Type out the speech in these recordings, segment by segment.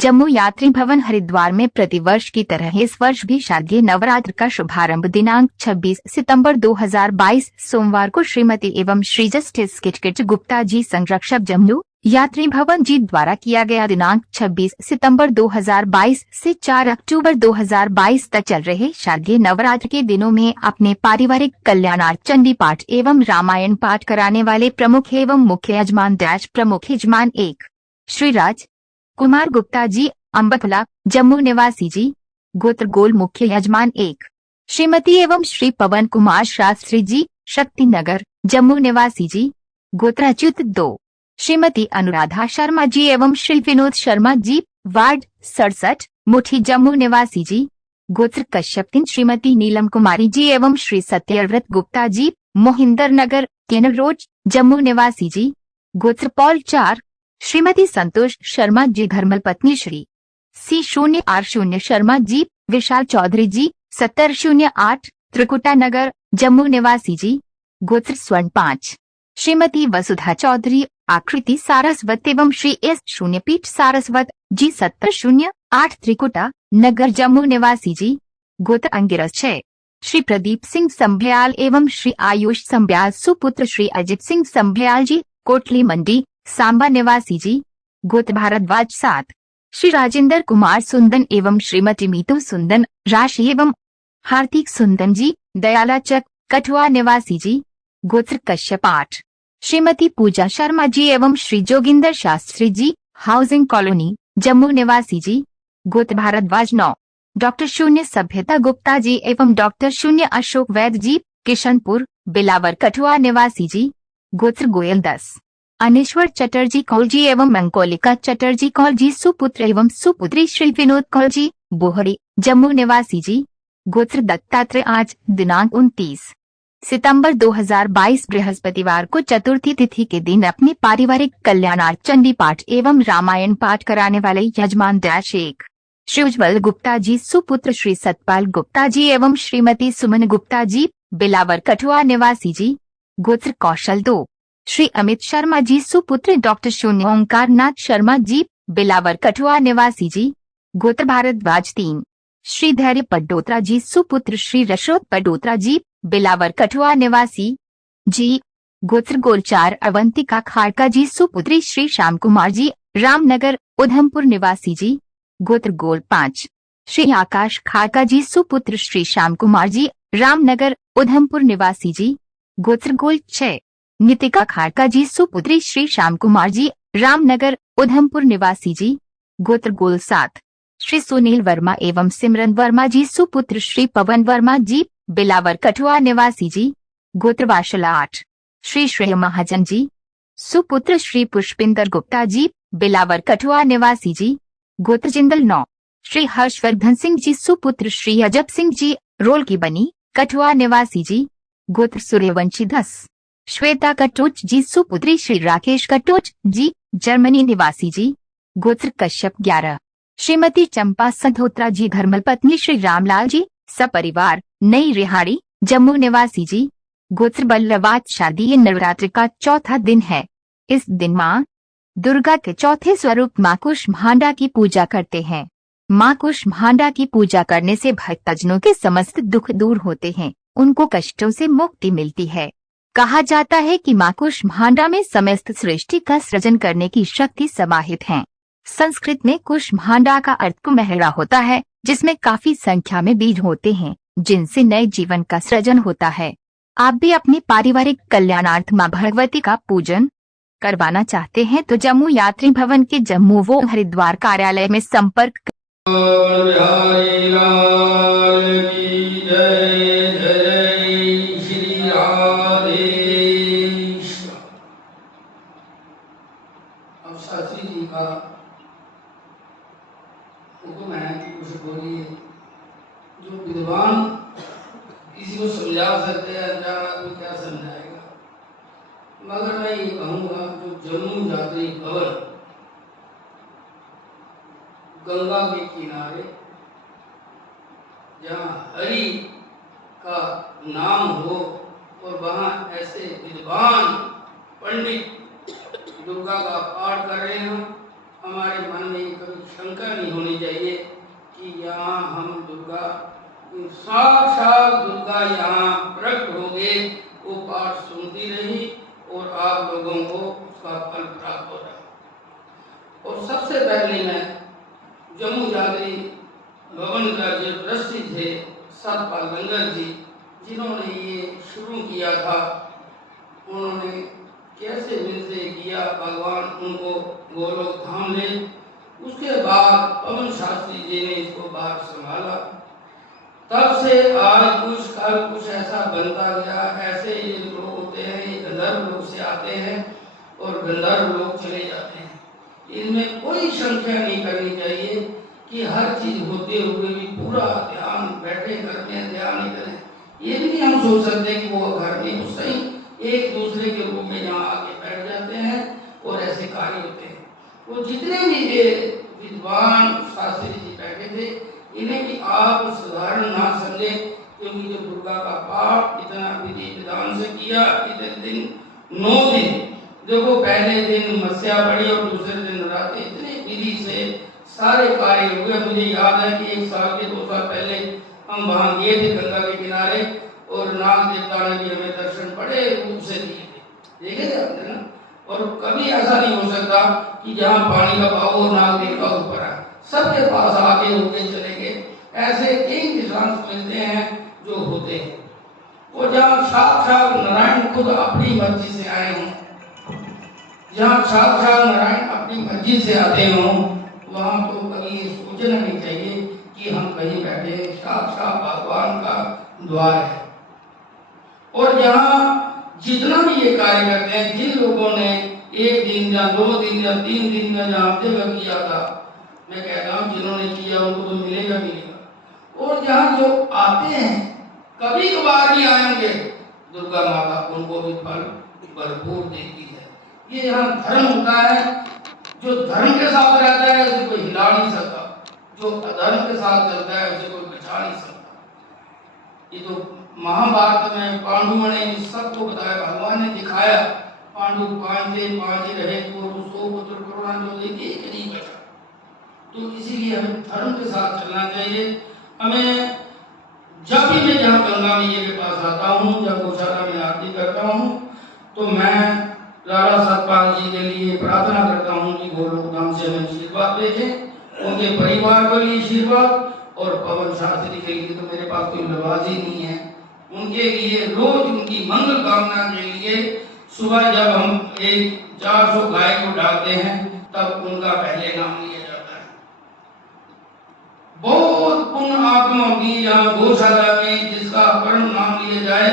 जम्मू यात्री भवन हरिद्वार में प्रतिवर्ष की तरह इस वर्ष भी शारदीय नवरात्र का शुभारंभ दिनांक 26 सितंबर 2022 सोमवार को श्रीमती एवं श्री जस्टिस किटकिट गुप्ता जी संरक्षक जम्मू यात्री भवन जी द्वारा किया गया। दिनांक 26 सितंबर 2022 से 4 अक्टूबर 2022 तक चल रहे शारदीय नवरात्र के दिनों में अपने पारिवारिक कल्याणार्थ चंडी पाठ एवं रामायण पाठ कराने वाले प्रमुख एवं मुख्य यजमान प्रमुख यजमान 1 श्री राज कुमार गुप्ता जी अम्बफला जम्मू निवासी जी। गोत्र गोल मुख्य यजमान 1 श्रीमती एवं श्री पवन कुमार शास्त्री जी शक्ति नगर जम्मू निवासी जी। गोत्र अच्युत 2 श्रीमती अनुराधा शर्मा जी एवं श्री विनोद शर्मा जी वार्ड 67 मुठी जम्मू निवासी जी। गोत्र कश्यप 3 श्रीमती नीलम कुमारी जी एवं श्री सत्यव्रत गुप्ता जी मोहिंदर नगर केनर रोड जम्मू निवासी जी। गोत्र पॉल 4 श्रीमती संतोष शर्मा जी धर्मपत्नी श्री C0R0 शर्मा जी विशाल चौधरी जी 7008 त्रिकुटा नगर जम्मू निवासी जी। गोत्र स्वर्ण 5 श्रीमती वसुधा चौधरी आकृति सारस्वत एवं श्री S0 पीठ सारस्वत जी 7008 त्रिकुटा नगर जम्मू निवासी जी। गोत्र अंगिरस 6 श्री प्रदीप सिंह संभयाल एवं श्री आयुष संभयाल सुपुत्र श्री अजित सिंह संभयाल जी कोटली मंडी सांबा निवासी जी। गोत्र भारद्वाज 7 श्री राजेंद्र कुमार सुंदन एवं श्रीमती मीतू सुंदन राशि एवं हार्दिक सुंदन जी दयाला चक कठुआ निवासी जी। गोत्र कश्यप 8 श्रीमती पूजा शर्मा जी एवं श्री जोगिंदर शास्त्री जी हाउसिंग कॉलोनी जम्मू निवासी जी। गोत्र भारद्वाज 9 डॉक्टर शून्य सभ्यता गुप्ता जी एवं डॉक्टर शून्य अशोक वैद्य जी किशनपुर बिलावर कठुआ निवासी जी। गोत्र गोयल 10 अनिश्वर चटर्जी कौल जी एवं मंकोलिका चटर्जी कौल जी सुपुत्र एवं सुपुत्री श्री विनोद कौल जी बोहरी जम्मू निवासी जी। गोत्र दत्तात्रेय आज दिनांक 29 सितंबर 2022 बृहस्पतिवार को चतुर्थी तिथि के दिन अपने पारिवारिक कल्याणार्थ चंडी पाठ एवं रामायण पाठ कराने वाले यजमान 1 श्री उज्ज्वल गुप्ता जी सुपुत्र श्री सतपाल गुप्ता जी एवं श्रीमती सुमन गुप्ता जी बिलावर कठुआ निवासी जी। गोत्र कौशल 2 श्री अमित शर्मा जी सुपुत्र डॉक्टर शून्य ओंकार नाथ शर्मा जी बिलावर कठुआ निवासी जी। गोत्र भारद्वाज 3 श्री धैर्य पडोत्रा जी सुपुत्र श्री रशोद पडोत्रा जी बिलावर कठुआ निवासी जी। गोत्र गोल 4 अवंतिका खाड़का जी सुपुत्री श्री श्याम कुमार जी रामनगर उधमपुर निवासी जी। गोत्र गोल 5 श्री आकाश खाड़का जी सुपुत्र श्री श्याम कुमार जी रामनगर उधमपुर निवासी जी। गोत्र गोल 6 नितिका खाड़का जी सुपुत्री श्री श्याम कुमार जी रामनगर उधमपुर निवासी जी। गोत्र गोल 7 श्री सुनील वर्मा एवं सिमरन वर्मा जी सुपुत्र श्री पवन वर्मा जी बिलावर कठुआ निवासी जी। गोत्र वाशला 8 श्री श्रेय महाजन जी सुपुत्र श्री पुष्पिंदर गुप्ता जी बिलावर कठुआ निवासी जी। गोत्र जिंदल 9 श्री हर्षवर्धन सिंह जी सुपुत्र श्री अजब सिंह जी रोल की बनी कठुआ निवासी जी। गोत्र सूर्यवंशी 10 श्वेता कटोच जी सुपुत्री श्री राकेश कटोच जी जर्मनी निवासी जी। गोत्र कश्यप 11 श्रीमती चंपा सधोत्रा जी धर्मपत्नी श्री रामलाल जी सपरिवार नई रिहाड़ी जम्मू निवासी जी। गोत्र बल्लवाद शारदीय नवरात्र का चौथा दिन है। इस दिन माँ दुर्गा के चौथे स्वरूप माँ कुष्मांडा की पूजा करते हैं। माँ कुष्मांडा की पूजा करने से भक्तजनों के समस्त दुख दूर होते हैं, उनको कष्टों से मुक्ति मिलती है। कहा जाता है कि माँ कुष्मांडा में समस्त सृष्टि का सृजन करने की शक्ति समाहित है। संस्कृत में कुष्मांडा का अर्थ कुम्हरा होता है, जिसमें काफी संख्या में बीज होते हैं जिनसे नए जीवन का सृजन होता है। आप भी अपने पारिवारिक कल्याणार्थ माँ भगवती का पूजन करवाना चाहते हैं तो जम्मू यात्री भवन के जम्मू वो हरिद्वार कार्यालय में संपर्क शास्त्री जी का हुक्म है कि कुछ बोलिए। जो विद्वान किसी को समझा सकते हैं, अनजान आदमी क्या समझाएगा। मगर मैं ये कहूँगा जो जम्मू यात्री भवन गंगा के किनारे जहाँ हरि का नाम हो और वहाँ ऐसे विद्वान पंडित दुर्गा का पाठ कर रहे हैं, हमारे मन में कभी शंका नहीं होनी चाहिए कि यहाँ हम दुर्गा साक्षात दुर्गा यहाँ प्रकट हो गए। वो पाठ सुनती रही और आप लोगों को उसका फल प्राप्त हो रहा। और सबसे पहले मैं जम्मू जागरी भवन का जो ट्रस्टी थे सतपाल लंगर जी, जिन्होंने ये शुरू किया था, उन्होंने कैसे मिलते किया, भगवान उनको गोलोक धाम ले। उसके बाद पवन शास्त्री जी ने इसको बाहर संभाला। तब से आज कुछ कल कुछ ऐसा बनता गया। ऐसे ये लोग होते हैं, ये गंधर्व लोग से आते हैं और गंधर्व लोग चले जाते हैं। इनमें कोई संख्या नहीं करनी चाहिए कि हर चीज होते हुए भी पूरा ध्यान बैठे घर में ध्यान नहीं करें। ये भी नहीं हम सोच सकते कि वो घर में कुछ सही एक दूसरे के रूप में जहाँ आके बैठ जाते हैं और ऐसे कार्य होते हैं। वो जितने भी ये विद्वान शास्त्री जी बैठे थे, इन्हें भी आप साधारण ना समझे, क्योंकि जो दुर्गा का पाठ इतना विधि विधान से किया, इतने दिन 9 दिन, देखो पहले दिन मत्स्या पड़ी और दूसरे दिन रात, इतने विधि से सारे कार्य हुए। मुझे याद है कि 1 साल के 2 साल पहले हम वहाँ गए थे गंगा के किनारे और नाग देवता ने भी हमें दर्शन बड़े रूप से दिए थे, देखे थे आपने ना। और कभी ऐसा नहीं हो सकता कि जहाँ पानी का भाव हो नाग देवता ऊपर है, सबके पास आगे होके चले गए। ऐसे कई किसान मिलते हैं जो होते हैं। वो जहाँ साक्षात नारायण खुद अपनी मर्जी से आए हों, जहाँ साक्षात नारायण अपनी मर्जी से आते हों, वहाँ तो कभी सोचना नहीं चाहिए कि हम कहीं बैठे, साक्षात भगवान का द्वार है। और यहाँ जितना भी ये कार्य करते हैं, जिन लोगों ने 1 दिन या 2 दिन या 3 दिन या जहाँ जगह किया था, मैं कहता हूँ जिन्होंने किया उनको तो मिलेगा मिलेगा। और जहाँ जो आते हैं कभी कभार भी आएंगे, दुर्गा माता उनको भी फल भरपूर देती है। ये यहाँ धर्म होता है, जो धर्म के साथ रहता है उसे कोई हिला नहीं सकता, जो अधर्म के साथ चलता है उसे कोई बचा नहीं सकता। ये तो महाभारत में पांडुओं ने सबको बताया, भगवान ने दिखाया, पांडु 5 थे, 5 ही रहे, तो 100 पुत्र करुणा जो देखिए एक नहीं बचा। तो इसीलिए हमें धर्म के साथ चलना चाहिए। हमें जब भी मैं जहाँ गंगा मैया के पास आता हूँ, जब गौशाला में आरती करता हूँ, तो मैं लाला सतपाल जी के लिए प्रार्थना करता हूँ कि गोलोक धाम से हमें आशीर्वाद देखें, उनके परिवार के लिए आशीर्वाद, और पवन शास्त्री के लिए तो मेरे पास कोई लवाज ही नहीं है। उनके लिए रोज उनकी मंगल कामना के लिए सुबह जब हम 400 गाय को डालते हैं, तब उनका पहले नाम लिया जाता है। बहुत पुण्य आत्मा की यहाँ गौशाला में जिसका परम नाम लिया जाए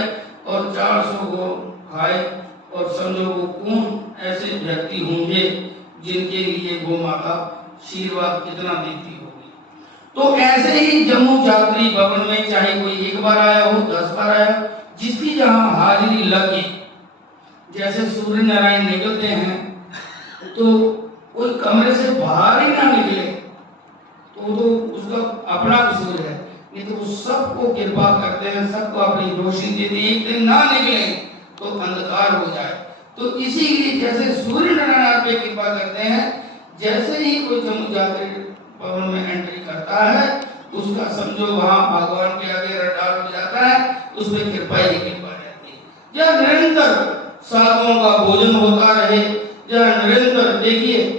और 400 को खाए, और समझो वो कौन ऐसे व्यक्ति होंगे जिनके लिए गौ माता आशीर्वाद कितना देती होगी। तो ऐसे ही जम्मू जागरी भवन में चाहे कोई 1 बार आया हो, 10 बार आया, जिसकी जहाँ हाजिरी लगे, जैसे सूर्य नारायण निकलते हैं तो कोई कमरे से बाहर ही ना निकले तो उसका अपना कसूर है, नहीं तो वो सबको कृपा करते हैं, सबको अपनी रोशनी देते हैं। एक दिन ना निकले तो अंधकार हो जाए। तो इसीलिए जैसे सूर्य नारायण आप पे कृपा करते हैं, जैसे ही कोई जम्मू जागरण भवन में एंट्री करता है, उसका समझो वहाँ भगवान के आगे रडार हो जाता है, उस पर कृपा ही कृपा रहती है। जब निरंतर साधुओं का भोजन होता रहे, जब निरंतर देखिए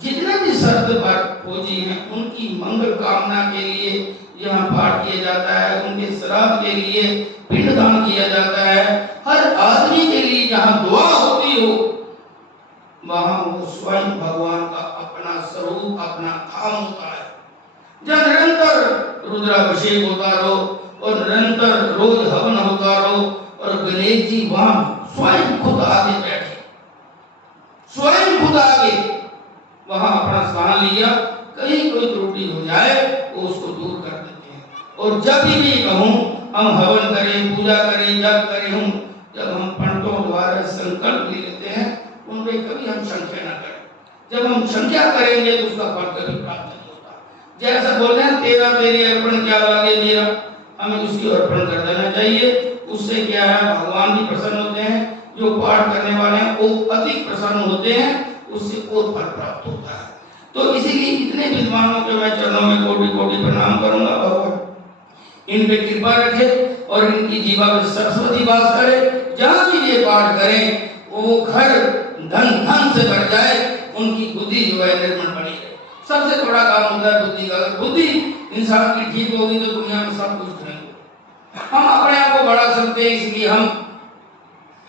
जितने भी शर्त पर खोजी हैं उनकी मंगल कामना के लिए यहाँ पाठ किया जाता है, उनके श्राद्ध के लिए पिंडदान किया जाता है। हर आदमी के लिए जहाँ दुआ होती हो, वहाँ वो स्वयं भगवान का अपना स्वरूप, अपना धाम होता है। जब निरंतर रुद्राभिषेक होता रहो और निरंतर रोज हवन होता रहो, और गणेश जी वहाँ स्वयं खुद आगे बैठे, स्वयं खुद आगे वहाँ अपना स्थान लिया, कहीं कोई त्रुटि हो जाए वो उसको दूर कर देते हैं। और जब भी कहूँ हम हवन करें, पूजा करें, जब करें, हम जब हम पंडितों द्वारा संकल्प ले लेते हैं, उनमें कभी हम संख्या ना करें। जब हम संख्या करेंगे तो उसका फल कभी प्राप्त नहीं होता। जैसा बोलते हैं तेरा तेरे अर्पण क्या लागे मेरा, हमें उसकी अर्पण कर देना चाहिए। उससे क्या है, भगवान भी प्रसन्न होते हैं, जो पाठ करने वाले हैं वो अधिक प्रसन्न होते हैं, उससे और फल प्राप्त होता है। तो इसीलिए इतने विद्वानों के मैं चरणों में कोटि कोटि प्रणाम करूंगा। भगवान इन पे कृपा रखे और इनकी जीवा में सरस्वती वास करे। जहां भी ये पाठ करें वो घर धन धन से भर जाए, उनकी बुद्धि जो है निर्मल बनी रहे। सबसे बड़ा काम होता है बुद्धि का। अगर बुद्धि इंसान की ठीक होगी तो दुनिया में सब कुछ करेंगे। हम अपने आप को बड़ा समझते हैं, इसलिए हम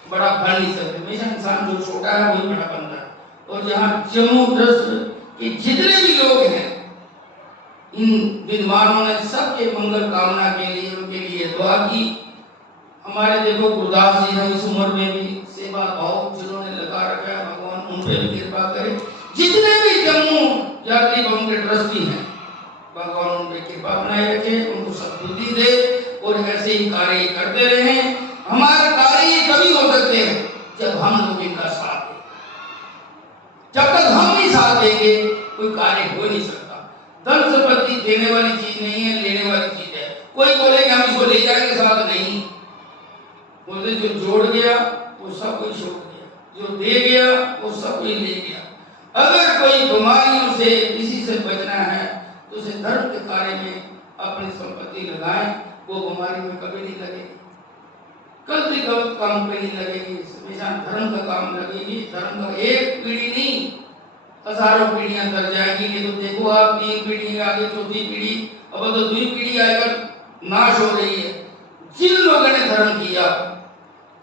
बड़ा बन नहीं सकते। हमेशा इंसान जो छोटा है वही बड़ा बनता है। और जहाँ जम्मू दृष्ट के जितने भी लोग हैं, इन विद्वानों ने सबके मंगल कामना के लिए उनके लिए दुआ की। हमारे देखो गुरदास जी ने इस उम्र में भी सेवा भाव जिन्होंने लगा रखा है, भगवान उन पे भी कृपा करे। जितने भी जम्मू यात्री भवन के ट्रस्टी हैं, भगवान उन पे कृपा बनाए रखे, उनको सद्बुद्धि दे और ऐसे ही कार्य करते रहे। हमारे कार्य कभी हो सकते हैं जब हम लोग इनका साथ दें। जब तक हम नहीं साथ देंगे कोई कार्य हो नहीं सकता। धन संपत्ति देने वाली चीज नहीं है, लेने वाली चीज है। कोई बोले कि हम इसको ले जाएंगे साथ, नहीं बोलते। जो जोड़ गया वो सब कुछ छोड़ गया, जो दे गया वो सब कुछ ले गया। अगर कोई बीमारियों से किसी से बचना है तो उसे धर्म के कार्य में अपनी संपत्ति लगाएं, वो बीमारी में कभी नहीं लगेगी, गलती गलत काम पे नहीं लगेगी, हमेशा धर्म का काम लगेगी। धर्म का एक पीढ़ी नहीं, हजारों पीढ़ियां कर जाएंगी। ये तो देखो आप 3 पीढ़ी आगे 4थी पीढ़ी, अब तो 2 पीढ़ी आकर नाश हो रही है। जिन लोगों ने धर्म किया,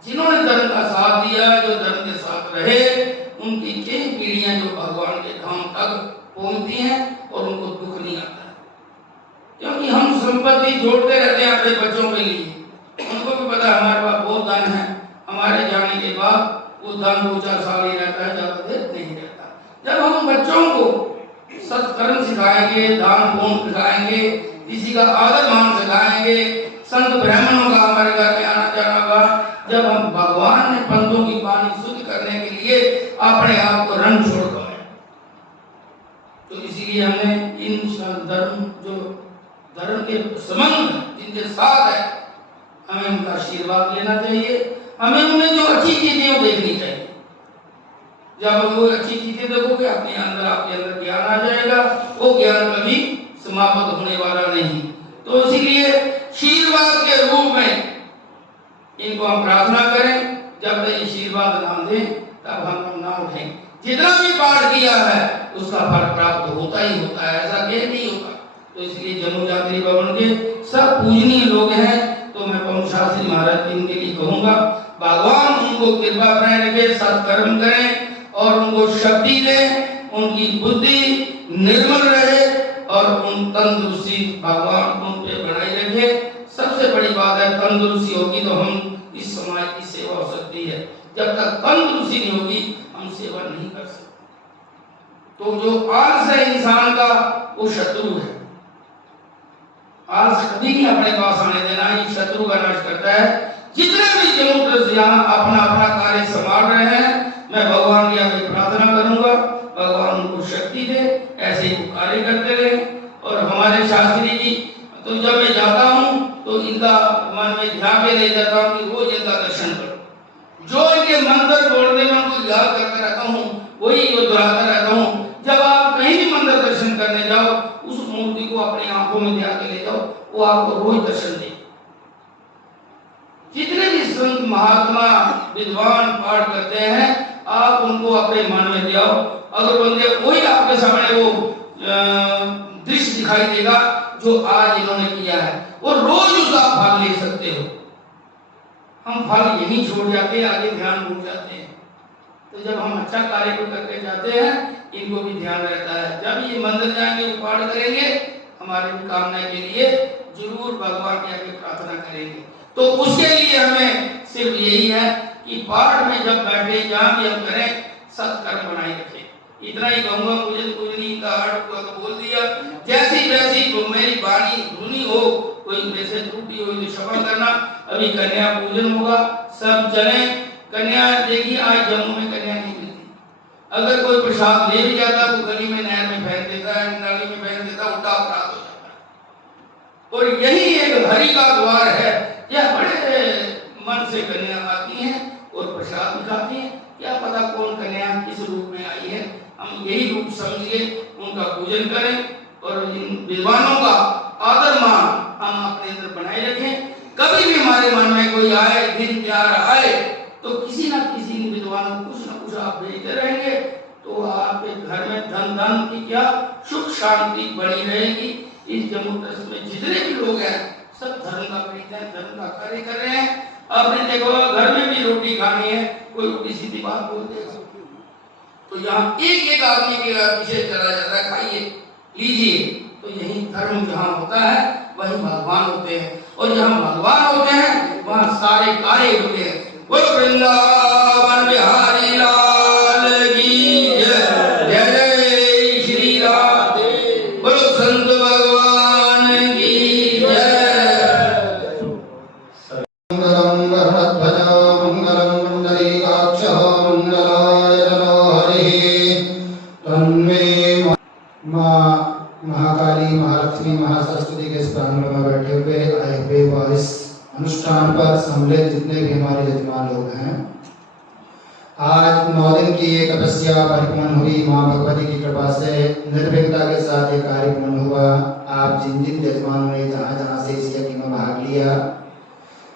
जिन्होंने धर्म का साथ दिया, जो धर्म के साथ रहे, उनकी कई पीढ़ियां जो भगवान के धाम तक पहुंचती हैं और उनको दुख नहीं आता है। क्योंकि हम संपत्ति जोड़ते रहते हैं अपने बच्चों के लिए। उनको भी पता है हमारे पास बहुत धन है, हमारे जाने के बाद वो धन 2-4 साल ही रहता है, ज्यादा देर नहीं रहता। जब हम बच्चों को सत्कर्म सिखाएंगे, दान पुण्य सिखाएंगे, किसी का आदर मान सिखाएंगे, संत ब्राह्मणों का हमारे घर में आना जाना होगा। जब हम भगवान ने पंथों की वाणी शुद्ध करने के लिए अपने आप को रंग छोड़ पाए, तो इसीलिए हमें इन धर्म जो धर्म के संबंध जिनके साथ है, हमें उनका आशीर्वाद लेना चाहिए। हमें उन्हें जो अच्छी चीजें वो देखनी चाहिए। जब वो अच्छी चीजें देखोगे अपने अंदर, आपके अंदर ज्ञान आ जाएगा। वो ज्ञान कभी समाप्त होने वाला नहीं। तो इसीलिए आशीर्वाद के रूप में इनको हम प्रार्थना करें। जब तक आशीर्वाद ना दें तब हम ना उठें। जितना भी पाठ किया है उसका फल प्राप्त होता ही होता है, ऐसा कहीं नहीं होता। तो इसलिए जम्मू यात्री भवन के सब पूजनीय लोग हैं, तो मैं पवन शास्त्री महाराज इनके लिए कहूंगा, भगवान उनको कृपा बनाए रखे, सत्कर्म करें और उनको शक्ति दें, उनकी बुद्धि निर्मल रहे और उन तंदुरुस्ती भगवान उन पे बनाए रखे। सबसे बड़ी बात है, तंदुरुस्ती होगी तो हम इस समाज की सेवा हो सकती है। जब तक तंदुरुस्ती नहीं होगी हम सेवा नहीं कर सकते। तो जो आलस है इंसान का वो शत्रु है। आलस कभी नहीं अपने पास आने देना, ये शत्रु का नाश करता है। जितने भी जम्मू यहाँ अपना अपना कार्य संभाल रहे हैं, मैं भगवान की आगे प्रार्थना करूंगा, भगवान उनको शक्ति दे, ऐसे ही कार्य करते रहे। और हमारे शास्त्री जी तो जब मैं जाता हूँ तो इनका मन में ध्यान में ले जाता हूँ कि रोज इनका दर्शन करो। जो इनके मंदिर बोलने में उनको याद करता रहता हूँ, वही दोहराता रहता हूँ। जब आप कहीं भी मंदिर दर्शन करने जाओ, उस मूर्ति को अपनी आंखों में ध्यान के ले जाओ, वो आपको रोज दर्शन दे। जितने भी संत महात्मा विद्वान पाठ करते हैं, आप उनको अपने मन में ले आओ। अगर बंदे वही आपके सामने वो दृश्य दिखाई देगा जो आज इन्होंने किया है, और रोज उसका फल ले सकते हो। हम फल यही छोड़ जाते हैं, आगे ध्यान भूल जाते हैं। तो जब हम अच्छा कार्य को करके जाते हैं, इनको भी ध्यान रहता है। जब ये मंदिर जाएंगे, पाठ करेंगे, हमारे भी कामना के लिए जरूर भगवान के आगे प्रार्थना करेंगे। तो उसके लिए हमें सिर्फ यही है कि पाठ में जब बैठे, जहाँ भी हम करें, सत्कर्म बनाए रखें। इतना ही कहूंगा। मुझे कुछ नहीं कहा तो बोल दिया। जैसी वैसी तो मेरी वाणी धुनी हो, कोई वैसे त्रुटि हो तो क्षमा करना। अभी कन्या पूजन होगा, सब चले। कन्या देखिए, आज जम्मू में कन्या नहीं मिलती। अगर कोई प्रसाद ले भी जाता तो गली में नहर में फेंक देता है, नाली में फेंक देता, उल्टा अपराध हो जाता है। और यही एक हरि का द्वार है। यह बड़े मन से कन्या आती हैं और प्रसाद भी खाती हैं। क्या पता कौन कन्या किस रूप में आई है, हम यही रूप समझिए उनका पूजन करें और इन विद्वानों का आदर मान हम अपने अंदर बनाए रखें। कभी भी हमारे मन में कोई आए, दिन प्यार आए, तो किसी ना किसी विद्वानों को कुछ ना कुछ आप भेजते रहेंगे, तो आपके घर में धन धन की क्या सुख शांति बनी रहेगी। इस जम्मू ट्रस्ट में जितने भी लोग हैं सब धर्म का प्रीत है, धर्म का कार्य कर रहे हैं। आपने देखो घर में भी रोटी खानी है, कोई उल्टी सीधी बात बोल देगा तो यहाँ एक एक आदमी के पीछे चला जाता है, खाइए लीजिए। तो यही धर्म जहाँ होता है वही भगवान होते हैं, और जहाँ भगवान होते हैं वहाँ सारे कार्य होते हैं। वो वृंदावन बिहारी लाल की जय, जय जय श्री राधे, बोलो संत भगवान की जय। मंगलम गणध्वज मंगलम पुंडरीकाक्ष मंगलाय नमो हरि। तन्मे महाकाली महालक्ष्मी महासरस्वती के इस प्रांगण में बैठे हुए आए हुए व इस अनुष्ठान पर सम्मिलित जितने भी हमारे यजमान लोग हैं, आज 9 दिन की ये तपस्या परिपूर्ण हुई। माँ भगवती की कृपा से निर्विघ्नता के साथ ये कार्य पूर्ण हुआ। आप जिन जिन यजमानों ने जहाँ जहाँ से इस यज्ञ में भाग लिया,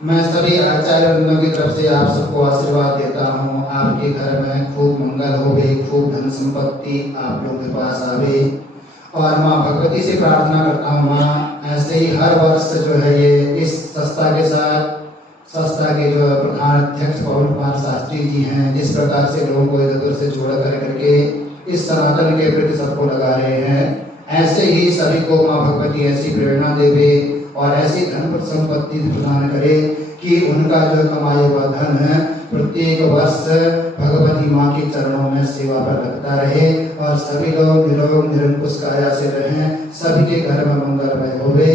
मैं सभी आचार्य वृंदों की तरफ से आप सबको आशीर्वाद देता हूँ। आपके घर में खूब मंगल होवे, खूब धन संपत्ति आप लोगों के पास आवे, और माँ भगवती से प्रार्थना करता हूँ माँ ऐसे ही हर वर्ष जो है ये इस संस्था के साथ, संस्था के जो प्रधान अध्यक्ष पवन कुमार शास्त्री जी हैं, जिस प्रकार से लोगों को इधर उधर से जोड़ करके इस सनातन के प्रति सबको लगा रहे हैं, ऐसे ही सभी को माँ भगवती ऐसी प्रेरणा देवे और ऐसी धन संपत्ति प्रदान करे कि उनका जो कमाया हुआ धन है प्रत्येक वर्ष भगवती माँ के चरणों में सेवा पर लगता रहे, और सभी लोग निरोग निरंकुश काया से रहें, सभी के घर में मंगलमय होवे।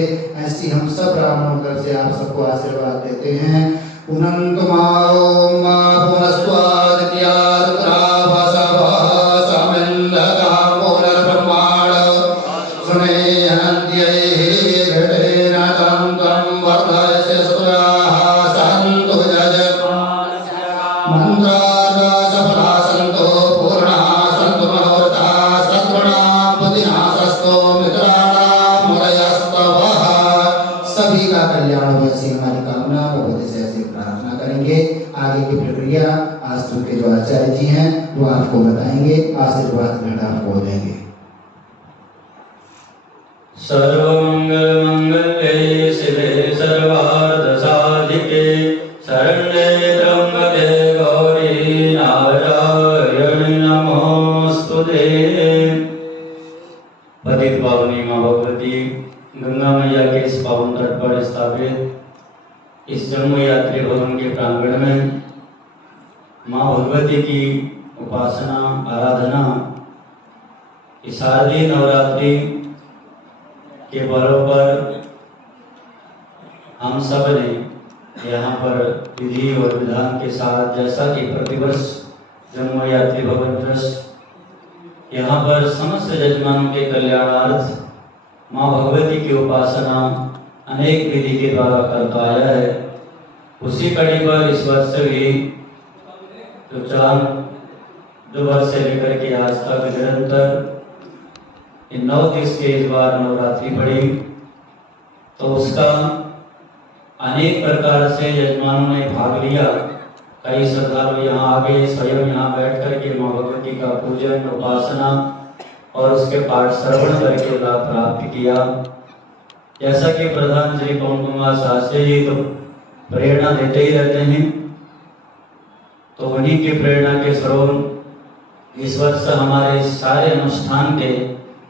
ऐसी हम सब ब्राह्मणों तरफ से आप सबको आशीर्वाद देते हैं। पुनंतु माओ मां पुनस्वादित्यात् प्राभसवः समिन्दतां पुनर्ब्रह्माण सुनेहन्त्यैः घटेन तन्त्रं वर्धयस्य सुराः सन्तु यजमानस्य मन्त्राः सफला सन्तु पूर्णाः सन्तु मनोरथाः सद्गुणाः बुद्धिनाशस्तु मित्राणां मुरयस्तवः। सभी का कल्याण हो, ऐसी हमारी कामना भगवती से ऐसी प्रार्थना करेंगे। आगे की प्रक्रिया आश्रम के जो आचार्य जी हैं वो आपको बताएंगे, आशीर्वाद भेंट आपको देंगे। सर्वमंगल मंगले शिवे सर्वार्थ साधिके शरण्ये त्र्यंबके गौरी नारायणी नमोस्तुते। पतित पावनी माँ भगवती गंगा मैया के इस पावन तट पर स्थापित इस जम्मू यात्री भवन के प्रांगण में माँ भगवती की उपासना आराधना इस शारदीय नवरात्रि के पर्व पर हम सब ने यहाँ पर विधि और विधान के साथ, जैसा कि प्रतिवर्ष जम्मू यात्री भवन ट्रस्ट यहाँ पर समस्त यजमानों के कल्याणार्थ माँ भगवती की उपासना अनेक विधि के द्वारा करता आया है, उसी कड़ी पर इस वर्ष भी जो चांद 2 वर्ष से लेकर के आज तक निरंतर इन 9 दिवस के इस बार नवरात्रि पड़ी, तो उसका अनेक प्रकार से यजमानों ने भाग लिया। कई श्रद्धालु यहाँ आ गए, स्वयं यहाँ बैठ करके माँ भगवती का पूजन उपासना और उसके पाठ श्रवण करके लाभ प्राप्त किया। जैसा कि प्रधान श्री पवन कुमार शास्त्री जी तो प्रेरणा देते ही रहते हैं, तो उन्हीं की प्रेरणा के स्वरूप इस वर्ष हमारे सारे अनुष्ठान के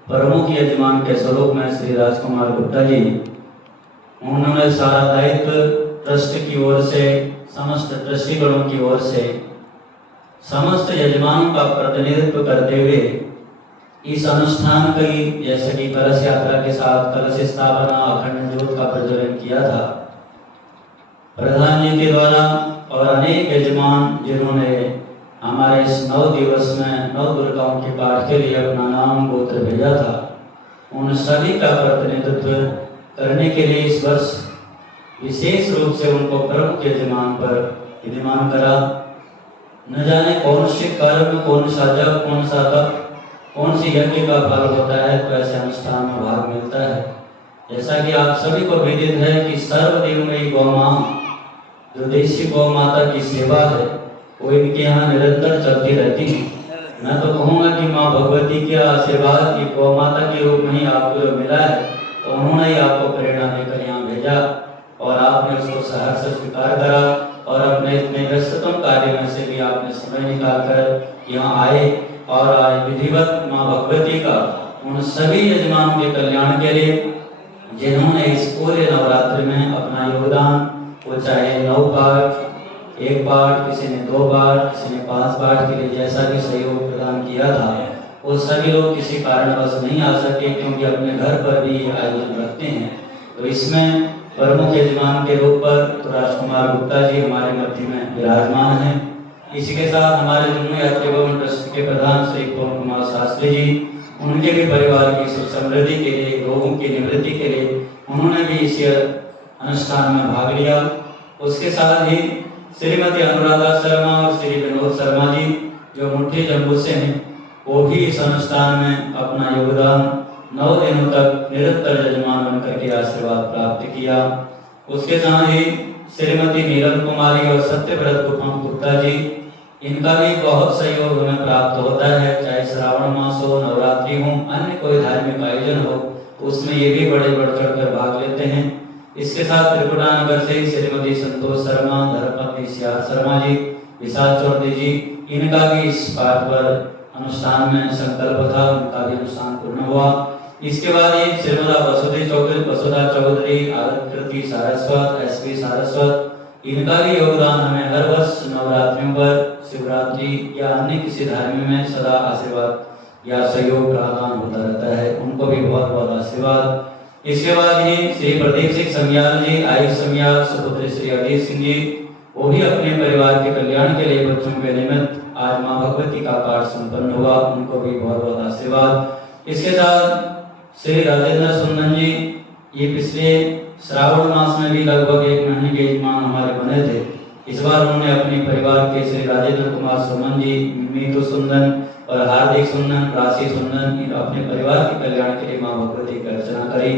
प्रमुख यजमान के स्वरूप में श्री राजकुमार गुप्ता जी, उन्होंने सारा दायित्व ट्रस्ट की ओर से, समस्त ट्रस्टीगणों की ओर से समस्त यजमानों का प्रतिनिधित्व करते हुए इस अनुष्ठान की, जैसे कि कलश यात्रा के साथ कलश स्थापना अखंड ज्योत का प्रज्वलन किया था प्रधान जी के द्वारा, और अनेक यजमान जिन्होंने हमारे इस 9 दिवस में 9 दुर्गाओं के पाठ के लिए अपना नाम गोत्र भेजा था, उन सभी का प्रतिनिधित्व करने के लिए इस वर्ष विशेष रूप से उनको प्रमुख यजमान पर विद्यमान करा। न जाने कौन से कर्म, कौन सा जप, कौन सा तप कौन सी यज्ञ का फल होता है, तो ऐसे अनुष्ठान में भाग मिलता है। जैसा कि आप सभी को विदित है कि सर्वदेवमयी गौ मां, जो देशी गौ माता की सेवा है, वो इनके यहाँ निरंतर चलती रहती है। मैं तो कहूँगा कि माँ भगवती के आशीर्वाद की गौ माता के रूप में ही आपको जो मिला है, तो उन्होंने ही आपको प्रेरणा देकर यहाँ भेजा और आपने उसको सहर्ष से स्वीकार करा और अपने इतने व्यस्ततम कार्य में से भी आपने समय निकालकर यहाँ आए और आज विधिवत माँ भगवती का उन सभी यजमानों के कल्याण के लिए जिन्होंने इस पूरे नवरात्रि में अपना योगदान, वो चाहे 9 पाठ, 1 पाठ, किसी ने 2 पाठ, किसी ने 5 पाठ के लिए जैसा भी सहयोग प्रदान किया था, वो सभी लोग किसी कारणवश नहीं आ सके क्योंकि अपने घर पर भी आयोजन रखते हैं। तो इसमें प्रमुख यजमान के रूप पर तो राजकुमार गुप्ता जी हमारे मध्य में विराजमान हैं। इसी के साथ हमारे जम्मू यात्री भवन ट्रस्ट के प्रधान श्री पवन कुमार शास्त्री जी, उनके भी परिवार की सुख समृद्धि के लिए, रोगों की निवृत्ति के लिए उन्होंने भी इस अनुष्ठान में भाग लिया। उसके साथ ही श्रीमती अनुराधा शर्मा और श्री विनोद शर्मा जी जो मुट्ठी जम्मू से हैं, वो भी इस अनुष्ठान में अपना योगदान 9 दिनों तक निरंतर यजमान बनकर के आशीर्वाद प्राप्त किया। उसके साथ ही श्रीमती नीलम कुमारी और सत्यव्रत गुप्ता जी, इनका भी बहुत सहयोग हमें प्राप्त होता है, चाहे श्रावण मास हो, नवरात्रि हो, अन्य कोई धार्मिक आयोजन हो, उसमें ये भी बड़े बढ़ चढ़कर भाग लेते हैं। इसके साथ त्रिपुरा नगर से श्रीमती संतोष शर्मा, धर्मपत्नी सियार शर्मा जी, विशाल चौधरी जी, इनका भी इस पाठ पर अनुष्ठान में संकल्प था, उनका भी अनुष्ठान पूर्ण हुआ। इसके बाद ये श्रीमदा वसुधा चौधरी, आदकृति सारस्वत, एसपी सारस्वत, इनका भी योगदान हमें हर वर्ष नवरात्रियों पर, शिवरात्रि या अन्य किसी धार्मिक में सदा आशीर्वाद या सहयोग प्रदान होता रहता है, उनको भी बहुत बहुत आशीर्वाद। इसके बाद ही श्री प्रदीप सिंह समियाल जी, आयुष समियाल, सुपुत्र श्री अजीत सिंह जी, वो भी अपने परिवार के कल्याण के लिए बच्चों के निमित्त आज माँ भगवती का पाठ संपन्न हुआ, उनको भी बहुत बहुत आशीर्वाद। इसके साथ श्री राजेंद्र सुंदन जी, ये पिछले श्रावण मास में भी लगभग 1 महीने के यजमान हमारे बने थे। इस बार उन्होंने अपने परिवार के श्री राजेंद्र कुमार सुमन जी, मीतू सुंदन और हार्दिक सुंदन, राशि सुंदन, अपने परिवार के कल्याण के लिए माँ भगवती की अर्चना करी।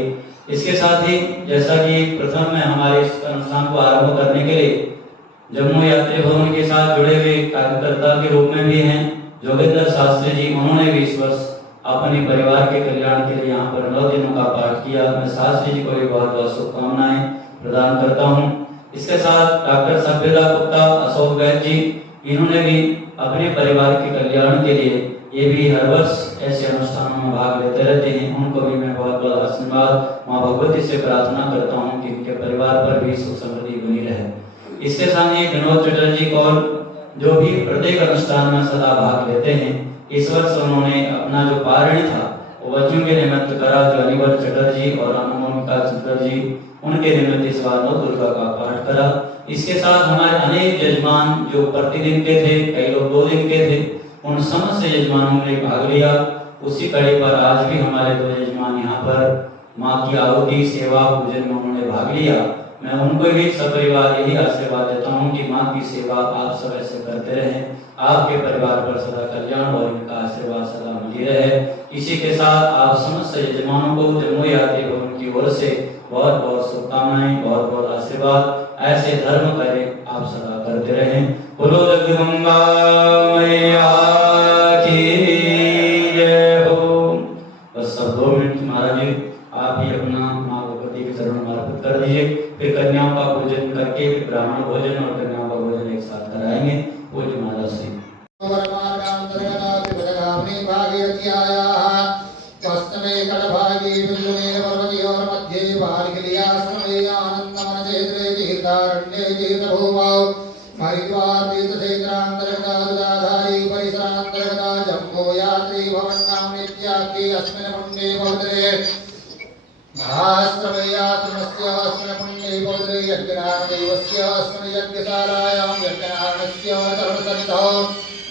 इसके साथ ही जैसा कि प्रथम में हमारे इस अनुष्ठान को आरंभ करने के लिए जम्मू यात्री भवन के साथ जुड़े हुए कार्यकर्ता के रूप में भी हैं जोगेंद्र शास्त्री जी, उन्होंने भी इस वर्ष अपने परिवार के कल्याण के लिए यहाँ पर 9 दिनों का पाठ किया। मैं शास्त्री जी को भी बहुत बहुत शुभकामनाएं प्रदान करता हूँ। इसके साथ डॉक्टर सभ्यता गुप्ता, अशोक वैद्य जी, इन्होंने भी अपने परिवार के कल्याण के लिए ये भी हर वर्ष ऐसे अनुष्ठानों में भाग लेते रहते हैं, उनको भी मैं बहुत बहुत आशीर्वाद माँ भगवती से प्रार्थना करता हूँ कि इनके परिवार पर भी सुख समृद्धि बनी रहे। इसके साथ ही विनोद चटर्जी कौर, जो भी प्रत्येक अनुष्ठान में सदा भाग लेते हैं, इस वर्ष उन्होंने अपना जो पारण था वो बच्चों के निमित्त करा, जो अनिवर चटर्जी और अनुमोमिका चटर्जी, उनके निमित्त इस बार नौ दुर्गा का पाठ करा। इसके साथ हमारे अनेक यजमान जो प्रतिदिन के थे, कई लोग 2 दिन के थे, उन समस्त यजमानों ने भाग लिया। उसी कड़ी पर आज भी हमारे 2 यजमान यहाँ पर माँ की आहुति सेवा पूजन में उन्होंने भाग लिया। मैं उनको भी सपरिवार यही आशीर्वाद देता हूँ कि माँ की सेवा आप सब ऐसे करते रहें, आपके परिवार पर सदा कल्याण और इनका आशीर्वाद सदा मिली रहे। इसी के साथ आप समस्त यजमानों को जम्मू यात्री भवन की ओर से बहुत बहुत शुभकामनाएं, बहुत बहुत आशीर्वाद। ऐसे धर्म कार्य आप सदा करते रहें। बोलो जगदम्बा मैया की जय हो। बस सब 2 मिनट महाराज जी आप ही अपना माँ भगवती के चरण में अर्पित कर दीजिए, फिर कन्याओं का पूजन करके फिर ब्राह्मण भोजन और कन्याओं का भोजन एक साथ कराएंगे। पूज्य महाराज श्री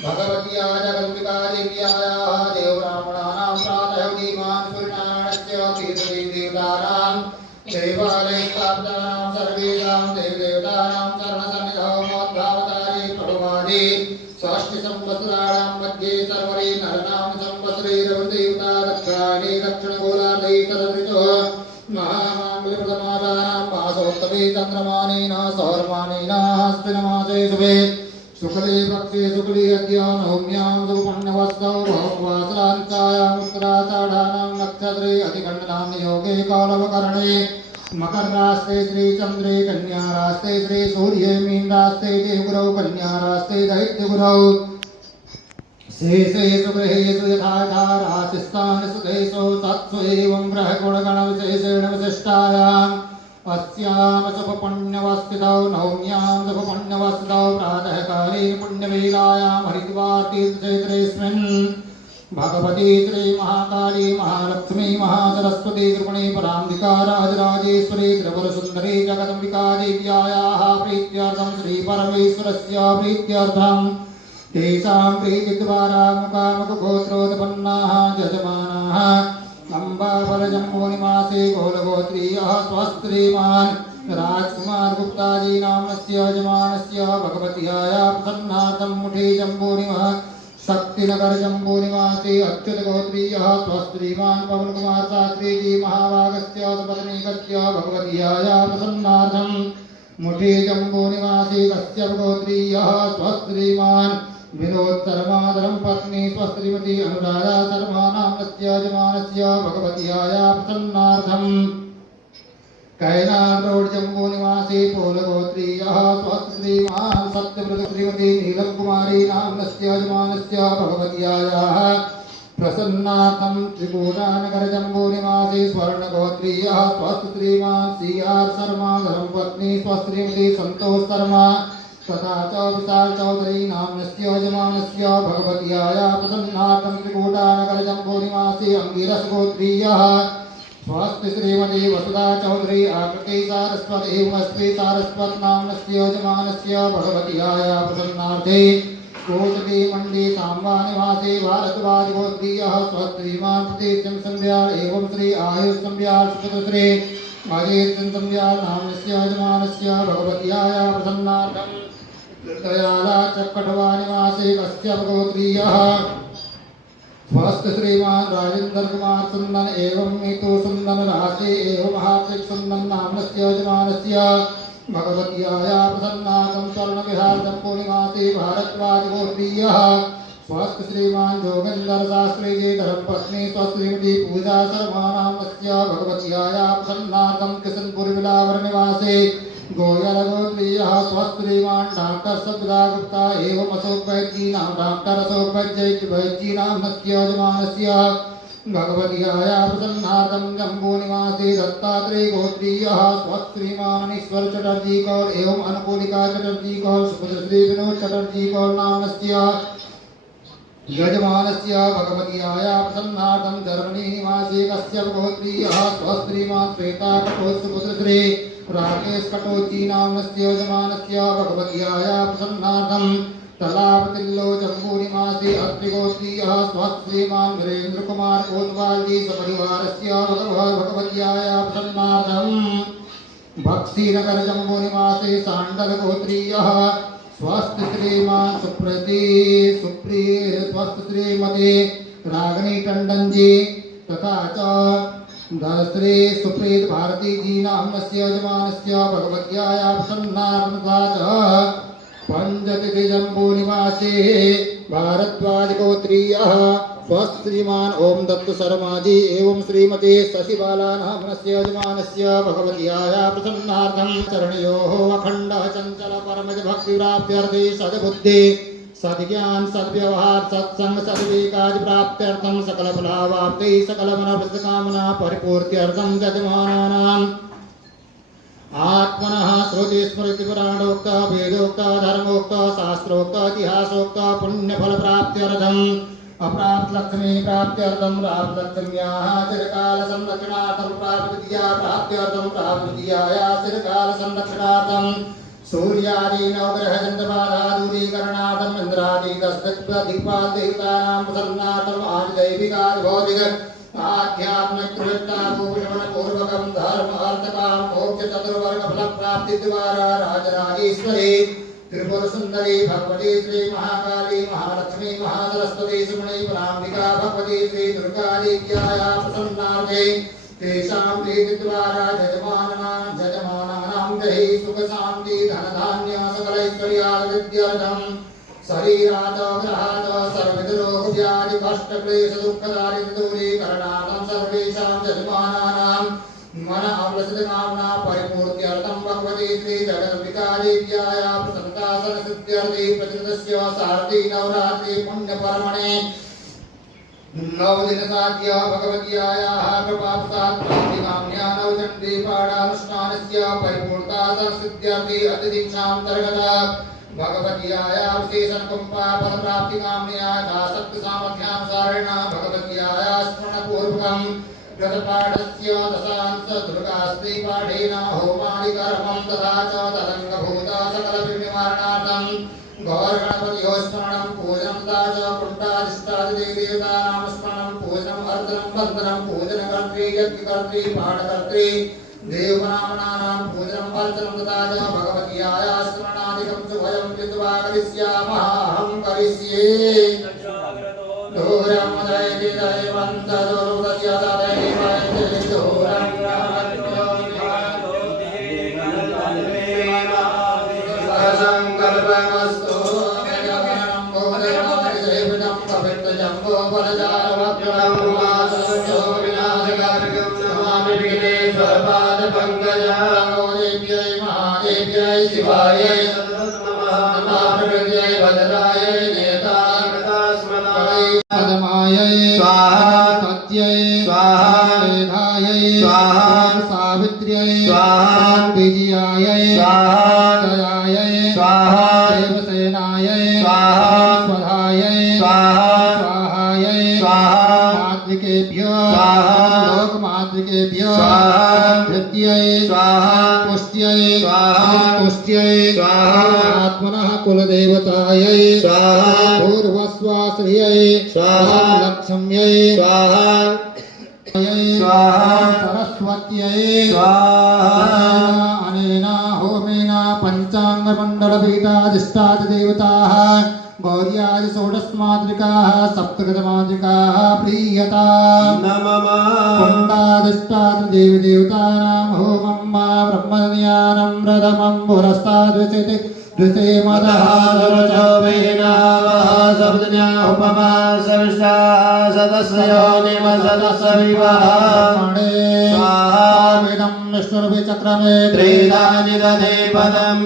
भगवती जगदम्बिका देव्याः देवब्राह्मणानां प्रातः दीवान् सूर्यनारायणस्य तीर्थदेवतानां देवालयस्थापनानां सर्वेषां देवदेवतानां शरणसन्निधौ मोद्धावतारे प्रणमामि। षष्ठी संवत्सराणां मध्ये सर्वरे नरनाम संवत्सरे रवन्देवता दक्षायणे दक्षिणगोलार्धैतरऋतुः महामाङ्गल्यप्रथमासानां मासोत्तरे चन्द्रमानेन सौरमानेन हस्तिनमासे शुभे शुक्ले पक्षे शुक्ले अद्य नवम्यां सुपुण्यवस्तौ भववासरान्तायां उत्तराषाढानां नक्षत्रे अधिकण्डनां योगे कौलवकर्णे मकर रास्ते श्री चंद्रे कन्या रास्ते श्री सूर्ये मीन रास्ते देवगुरौ कन्या रास्ते दैत्य गुरौ शेषेषु ग्रहेषु यथा यथा राशिस्थानेषु देशो तत्सु एवं ग्रह गुणगण विशेषेण विशिष्टायाम् अस्यां शुभपुण्यवस्थितौ नवम्यां शुभपुण्यवस्थितौ प्रातःकाले पुण्यवेलायां हरिद्वारतीर्थक्षेत्रेऽस्मिन् भगवती श्री महाकाली महालक्ष्मी महासरस्वती त्रिपुणी पराम्बिका राजराजेश्वरी त्रिपुरसुन्दरी जगदम्बिका देव्यायाः प्रीत्यर्थं श्रीपरमेश्वरस्य प्रीत्यर्थं तेषां प्रीतिद्वारा मुखामुखगोत्रोत्पन्नाः यजमानाः अम्बाफलजम्बूनिवासे गोलगोत्रीयः स्वस्त्रीमान् राजकुमार गुप्ताजी नामस्य यजमानस्य भगवत्याः प्रसन्नार्थं मुठे जम्बूनिवास शक्तिनगर जम्बूनिवासे अच्युत गोत्रीयः स्वस्त्रीमान् पवन कुमार शास्त्री जी महाभागस्य सपत्नीकस्य भगवत्याः प्रसन्नार्थं मुठे जम्बूनिवासे कश्यप गोत्रीयः स्वस्त्रीमान् विनोद शर्मा धर्मपत्नी स्वस्त्रीमती अनुराधा शर्मा नामस्य यजमानस्य भगवत्याः प्रसन्नार्थं कैनाल रोड जम्बूनिवासे पोलगोत्रीयः स्वस्त्रीमान् सत्यव्रत श्रीमती नीलम कुमारी नामस्य यजमानस्य भगवत्याः प्रसन्नार्थं त्रिपुरानगर जम्बूनिवासे स्वर्णगोत्रीयः स्वस्त्रीमान् सी.आर. शर्मा धर्मपत्नी स्वस्त्रीमती संतोष शर्मा तथा च विशाल चौधरी नामस्य यजमानस्य भगवत्याः प्रसन्नार्थं त्रिपुरानगर जम्बूनिवासे अंगिरस गोत्रीयः स्वस्ति श्रीमती वसुधा चौधरी आकृति सारस्वत एवमस्ति सारस्वत नामस्य यजमानस्य भगवत्याः प्रसन्नार्थे कोटकी मंडी सांबा निवासी भारद्वाज गोत्रीयः स्वस्त्रीमान् प्रतीशं संव्याल एवं श्री आयुष संव्याल सुपुत्र श्री अजीत संव्याल नामस्य यजमानस्य भगवत्याः प्रसन्नार्थं दयाला चक्कटवा निवासी कश्यप गोत्रीयः स्वस्त श्रीमान राजेंद्र कुमार सुंदन एवं मीतु सुंदन राशि एवं हार्दिक सुंदन नामस्य यजमानस्य भगवत्याः प्रसन्नार्थं स्वर्ण विहार जम्बूनिवासी भारद्वाज गोत्रीयः स्वस्त श्रीमान जोगेंद्र शास्त्री जी धर्मपत्नी स्वश्रीमती पूजा शर्मा नामस्य भगवत्याः प्रसन्नार्थं किशनपुर बिलावर निवासी गोयल गोत्रीयः स्वस्त्रीमान् डॉक्टर सद्दा गुप्ता एवं अशोक वैद्य नाम डॉक्टर अशोक वैद्य नामस्य यजमानस्य भगवत्याः प्रसन्नार्थं जम्बूनिवासी दत्तात्रेय गोत्रीयः स्वस्त्रीमान् ईश्वर चटर्जी कौर एवं अनुकूलिका चटर्जी कौर सुपुत्र श्री विनोद चटर्जी कौर नामस्य यजमानस्य भगवत्याः प्रसन्नार्थं जर्मनी निवासी कश्यप गोत्रीयः स्वस्त्रीमान् श्वेता कटोच सुपुत्र श्री राकेश कटोची नामस्य यजमानस्य भगवत्याः प्रसन्नार्थं तलावतिल्लो जम्बूनिवासी अत्रिगोत्रीयः स्वस्त्रीमान् वीरेन्द्र कुमार कोतवाल जी सपरिवारस्य भगवत्याः प्रसन्नार्थं भक्तिनगर जम्बूनिवासी सांडल गोत्रीयः स्वस्त श्रीमान स्वस्त श्रीमती रागिनी टंडन जी तथा च श्री सुप्रीत भारती जी नामस्य यजमानस्य भगवत्याः प्रसन्नार्थं पंचतिथि जम्बूनिवासी भारद्वाज गोत्रीयः स्वस्त्रीमान् ओम दत्त शर्मा जी एवं श्रीमती शशिबाला नामस्य यजमानस्य भगवत्याः प्रसन्नार्थं चरणयोः अखंड चंचल परमज भक्ति प्राप्त्यर्थे सद्बुद्धि सद्ज्ञान सद्व्यवहार सत्संग सद्विकाज प्राप्त्यर्थं सकल फलावाप्ति सकल मनोकामना परिपूर्त्यर्थं यजमानानां आत्मनः श्रुति स्मृति पुराणोक्त वेदोक्त धर्मोक्त शास्त्रोक्त इतिहासोक्त पुण्यफल प्राप्त्यर्थम् अप्राप्त लक्ष्मी प्राप्त्यर्थं प्राप्त लक्ष्म्याः चिरकाल संरक्षणार्थं प्राप्त विद्या प्राप्त्यर्थं प्राप्त विद्यायाः चिरकाल संरक्षणार्थं सूर्यादि नवग्रह चंद्रबाधा दूरीकरणार्थं इंद्रादि दशदिक्पाल देवतानां प्रसन्नार्थं आदिदैविकादि भौतिक आध्यात्मिक कृत्ता पूर्ण पूर्वकं धर्म अर्थ काम मोक्ष चतुर्वर्ग फल प्राप्ति द्वारा राजराजेश्वरी त्रिपुर सुंदरी भगवती श्री महाकाली महालक्ष्मी महासरस्वती सुमणि पराम्बिका भगवती श्री दुर्गा देव्याः प्रसन्नार्थे तेषां प्रीतिद्वारा जजमानानां देहि सुख शांति धन धान्य सकल ऐश्वर्यादित्यर्थं शरीरात् ग्रहात् सर्वविध रोग व्याधि कष्ट क्लेश दुःख दारिद्र्य दूरीकरणार्थं सर्वेषां जजमानानां मन अमृतकामना परिपूर्त्यर्थं भगवती श्री जगदम्बिका देव्याः प्रसन्नता सिद्ध्यर्थे प्रतिदिनस्य शारदी नवरात्रि पुण्यपर्वणे नवदिन साध्य भगवत्याः कृपाप्रसाद प्राप्तिकाम्या नवचण्डी पाठानुष्ठानस्य परिपूर्णता सिद्ध्यर्थे अतिदीक्षान्तर्गता भगवत्याः विशेषण कुंभा फल प्राप्तिकाम्या शक्ति सामर्थ्यानुसारेण भगवत्याः स्मरणपूर्वकं व्रतपाठस्य दशांश दुर्गास्त्री पाठेन होमादि कर्मं तथा च तदङ्गभूत सकलविघ्ननिवारणार्थं गौरगणपतयो स्मरणं पूजनं तथा च कुण्डादिष्टादिदेवतानां स्मरणं पूजनं अर्चनं वन्दनं पूजनकर्त्री यज्ञकर्त्री पाठकर्त्री देवनामनानां पूजनं अर्चनं तथा च भगवत्याः स्मरणादिकं च वयं कृत्वा करिष्यामः अहं करिष्ये दूरं दयति दैवन्तदुर्गस्य तदैवैति दूरं संकल्पमस्तु गगनं भूदेवं कवित्वजम्बो फलजालवक्त्रं वासयो विनाशकार्यं नमामि विघ्नेश्वरपादपङ्कजं देव्यै महादेव्यै शिवायै नमः भद्रायै पदमायै स्वाहा सत्यै स्वाहा मेधायै स्वाहा सावित्र्यै स्वाहा विजयायै स्वाहा जयायै स्वाहा देवसेनायै स्वाहा स्वधायै स्वाहा स्वाहायै स्वाहा मातृकेभ्यो स्वाहा लोकमातृकेभ्यो स्वाहा धृत्यै स्वाहा पुष्ट्यै स्वाहा पुष्ट्यै स्वाहा आत्मनः कुलदेवतायै स्वाहा पूर्वस्वाश्रियै स्वाहा लक्ष्म्यै स्वाहा स्वाहा सरस्वत्यै स्वाहा अनेन होमेन पञ्चाङ्गमण्डलभीताधिष्ठादिदेवताः गौर्यादि षोडशमातृकाः सप्तगतमातृकाः प्रीयताम् नमः कुण्डाधिष्ठादिदेवतानां होमं मा ब्रह्मज्ञानं प्रथमं पुरस्ताद्विषति द्वितीय मदः सरजोवेनावः सप्तज्ञा उपमा सविष्टा सदस्यो निम सदस्य विवाह स्वाहा वेदं निष्ठुर्विचक्रमे त्रिदानि दधे पदं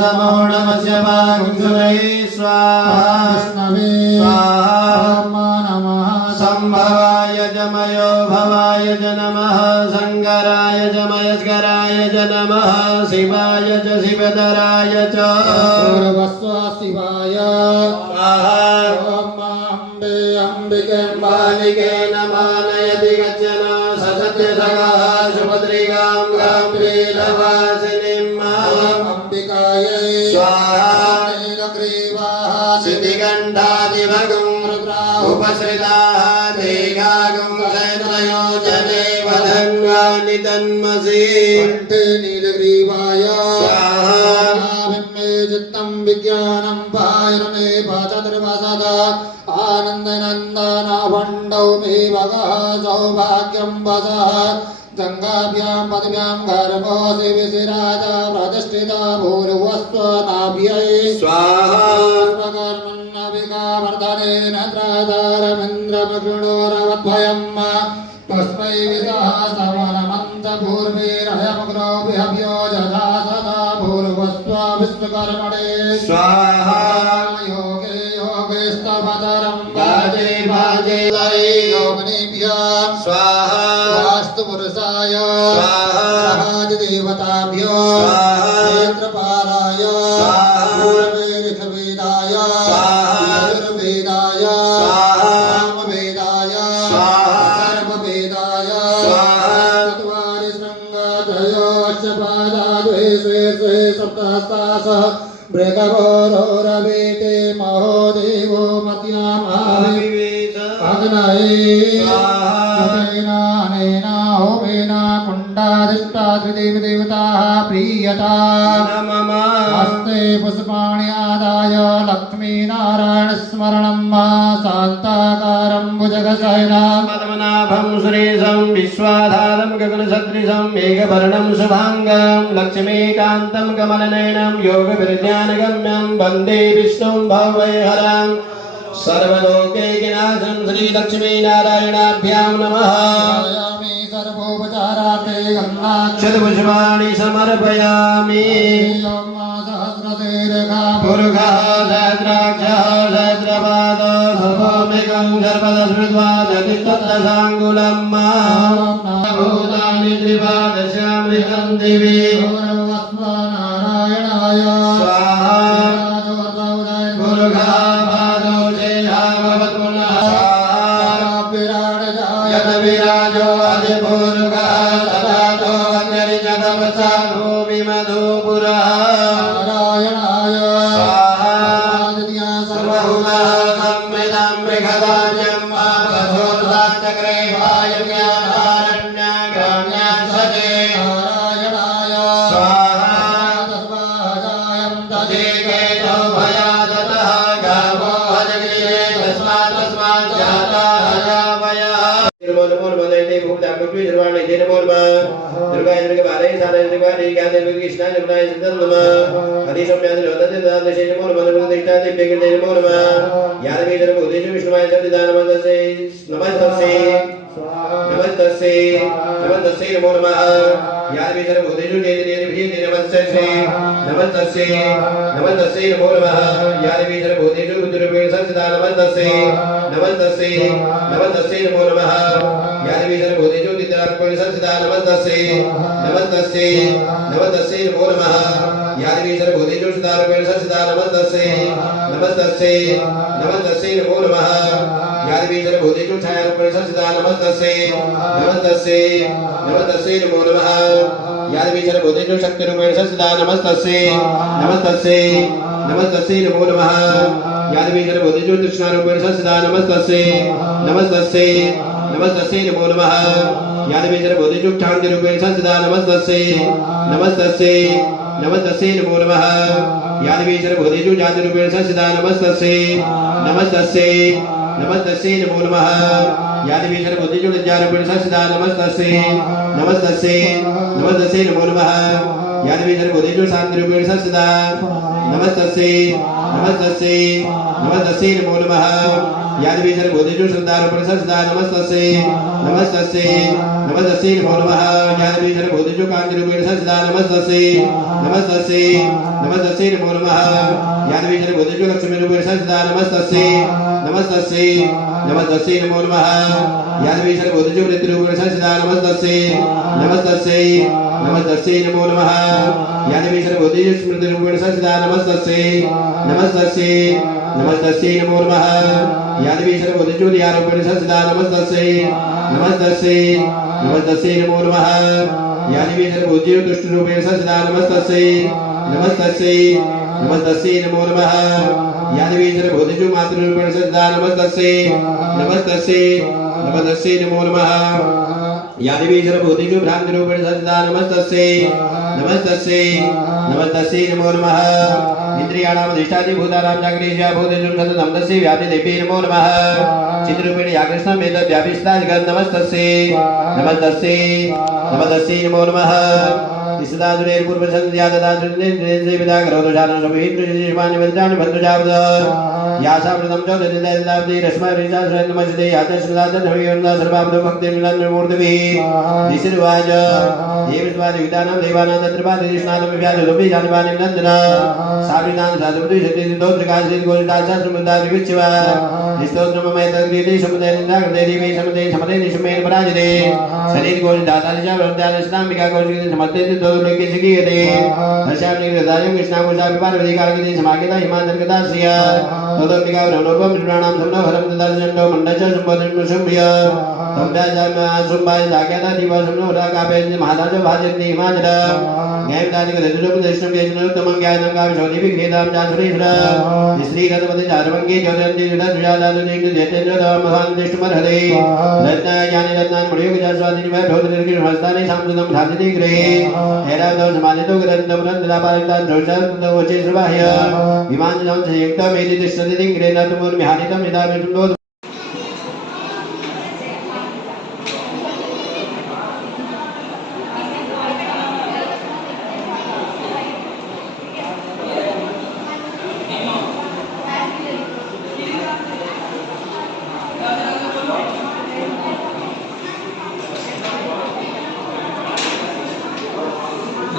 समूढमस्य वाङ्सुरे स्वाहा विष्णवे स्वाहा नमः संभवाय जमयो भवाय च नमः शङ्कराय च मयस्कराय च नमः शिवाय च शिवधराय च सर्वस्व शिवाय स्वाहा ॐ अम्बे अम्बिके बालिके नमः नयति गच्छन ससत्यसगः सुभद्रिकां गाम्भीरवासिनीं अम्बिकायै स्वाहा नीलग्रीवाः सिद्धिकण्ठादिभगं रुद्रा उपसृताः देगागं शैलयोजने वदङ्गानि तन्मसि कण्ठे नीलग्रीवाय स्वाहा चित्तं विज्ञानं पायरणे चतुर्वसदा आनन्दनन्दनाभण्डौ मे भगः सौभाग्यं वसः गङ्गाभ्यां पद्भ्यां गर्भो शिविशिराजा प्रतिष्ठिता भूर्भुवस्वनाभ्यै स्वाहा स्वकर्मण्यविकावर्धनेन त्राधारमिन्द्रमकृणोरवद्भयम् तस्मै विदः समनमन्तभूर्भिरहमग्रोभिहव्यो जधा सदा भूर्भुवस्व विश्वकर्मणे स्वाहा योगे योगेस्तवतरं भाजे भाजे योगिनीभ्यः स्वाहा वास्तु पुरुषाय स्वाहा देवताभ्यो स्वाहा नेत्रपालाय स्वाहा ऋषवेदाय स्वाहा यजुर्वेदाय स्वाहा सामवेदाय स्वाहा सर्ववेदाय स्वाहा चत्वारि शृङ्गत्रयो अष्टपादाद्वे स्वे स्वे सप्तहस्तासः मृगवोरोरवेते महोदेवो मत्यामः अग्नये स्वाहा अनेन होमेन कुण्ड घण्टाधिष्ठाद्विदेव देवताः प्रीयता हस्ते पुष्पाणि आदाय लक्ष्मीनारायणस्मरणं शान्ताकारं भुजगशयनं पद्मनाभं सुरेशं विश्वाधारं गगनसदृशं मेघवर्णं शुभांगं लक्ष्मीकान्तं कमलनयनं योगविज्ञानगम्यं वन्दे विष्णुं भवभयहरं सर्वलोकैकनाथं श्रीलक्ष्मीनारायणाभ्यां नमः। सर्वोपचारार्थे अक्षतपुष्पाणि समर्पयामि। पुरुषः सहस्राक्षः सहस्रपादो शुभोऽमेकं सर्वदा स्मृत्वा नतितत्तसाङ्गुलं भूतानि त्रिपादशामृतं दिवि नारायणाय स्वाहा। पुरुषः पादो चेहा भवत्पुनः यद्विराजो अधिपुरुषः तदातो अन्यरिजतमसा भूमि मधुपुरः नमो नमः यादवेश्वर भूतेषु नमस्तस्यै नमो नमः यादवेश्वर भूतेषु रुद्ररूपेण संस्थिता नमस्तस्यै नमो नमः यादवेश्वर भूतेषु निद्रारूपेण संस्थिता नमस्तस्यै नमो नमः यादवेश्वर भूतेषु सुतारूपेण संस्थिता नमस्तस्यै नमो नमः यादवेश्वर भूतेषु छायारूपेण संस्थिता नमस्तस्यै नमो नमः यादवेश्वर भूतेषु शक्तिरूपेण संस्थिता नमस्तस्यै नमो नमः यादवेश्वर भूतेषु तृष्णारूपेण संस्थिता नमस्तस्यै नमो नमः यादवेश्वर भूतेषु क्षान्तिरूपेण संस्थिता नमस्तस्यै नमो नमः यादवेश्वर भूतेषु जातिरूपेण संस्थिता नमस्तस्यै नमो नमः यादवेश्वर भूतेषु लज्जारूपेण संस्थिता नमस्तस्यै नमो नमः यादवेश्वर भूतेषु शान्तिरूपेण संस्थिता नमस्तस्यै नमो नमः यादवेश्वर भूतेषु श्रद्धारूपेण संस्थिता नमस्तस्यै नमो नमः यादवेश्वर भूतेषु कान्तिरूपेण संस्थिता नमस्तस्यै नमो नमः यादवेश्वर भूतेषु लक्ष्मीरूपेण संस्थिता नमस्तस्यै नमो नमः यादवेश्वर भूतेषु वृत्तिरूपेण संस्थिता नमस्तस्यै नमो नमः यादवेश्वर भूतेषु स्मृतिरूपेण संस्थिता नमस्तस्यै नमो नमः यादवेश्वर भूतेषु धियारूपेण संस्थिता नमस्तस्यै नमो नमः यादवेश्वर भूतेषु तुष्टिरूपेण संस्थिता नमस्तस्यै नमो नमः यादवेश्वर भूतेषु मातृरूपेण संस्थिता नमस्तस्यै नमो नमः यादवेश्वर भूतेषु भ्रान्तिरूपेण संस्थिता नमस्तस्यै नमो नमः इंद्रियाणाम् अधिष्ठादिभूतानां जागरेष्या भूतेषु सततं तस्यै व्याप्ति देवी नमो नमः चित्ररूपेण याकृष्णम् एतद् व्यापिष्टादिगं नमस्तस्यै नमो नमः यासामृतं च ददिदाब्दे रश्मारिजा नमस्ते यातस्मदातनमयं सर्वाब्दो भक्तिर्निलन्मूर्तिभिः दिशिर्वाच देवस्वादिविदानां देवानां तत्रपादिष्णानं व्याजलोपि जानिवानि नन्दना साविनां साधुपति शक्तिदोत्रकाशित गोविन्दाशास्त्रमुद्दा विविच्यवा स्तोत्रममैतग्रीति समुदयनिन्दाकृते देवी समते समते निशमेन पराजिते शरीर गोविन्दाशालिशा ब्रह्मत्यालिष्णाम्बिका गोविन्द समते तोलोके सिकीयते हर्षाग्निर्गदायं कृष्णाकुशापि पार्वती कालकिति समाकेता हिमान्तर्गता श्रिया तदोपिका ब्रह्मोपम निर्माणम सम्ना भरम दर्शनो मंडच संबोधन मुसंबिय संध्याजाम सुंबाय जाग्याता दिवा सम्नो राकापे महाराज भाजन्ति हिमाचल ज्ञानदानि गदुरम दर्शनम यजन तमं ज्ञानं का विशोधि विघ्नेदाम जासुरेश्वर श्री रतपति जारवंगी ज्योतिरंति जुड़ा सुजादानु देव देतेन्द्र दाम महान दिष्टमरहरे रत्न ज्ञानि रत्नानि प्रयोग जास्वादिनि में भोध निर्गिण हस्तानि सामसुदम धादिति ग्रहे ऐरावतो समादितो ग्रंथम रंदरापारिता द्रोचर कुंदवचे सुबाह्य विमान जम संयुक्तम एति तिष्ठति ग्रेन तुमुर मिहानितम यदा विष्णु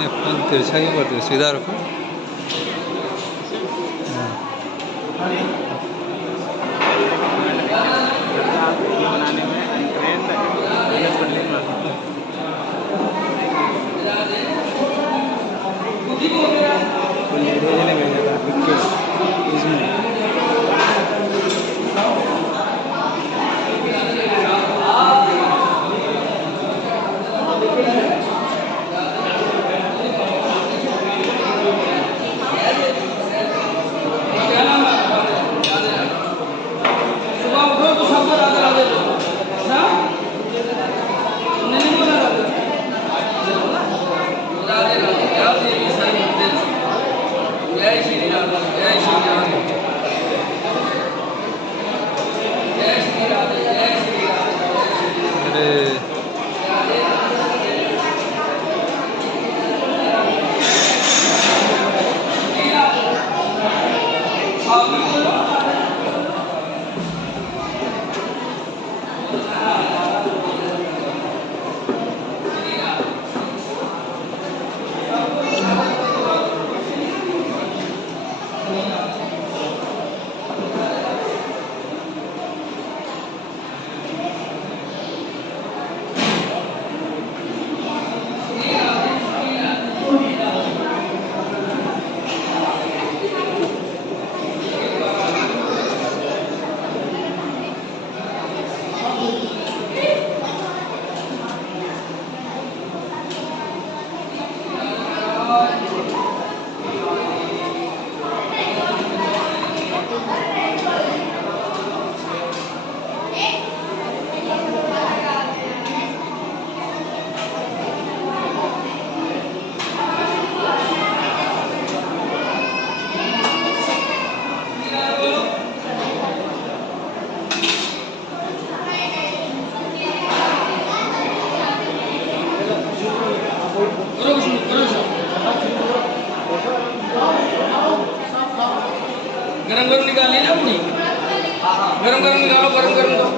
अपन तिरछा क्यों करते हो? सीधा रखो। गरम गरम निकाली ना अपनी गरम गरम निकालो गरम गरम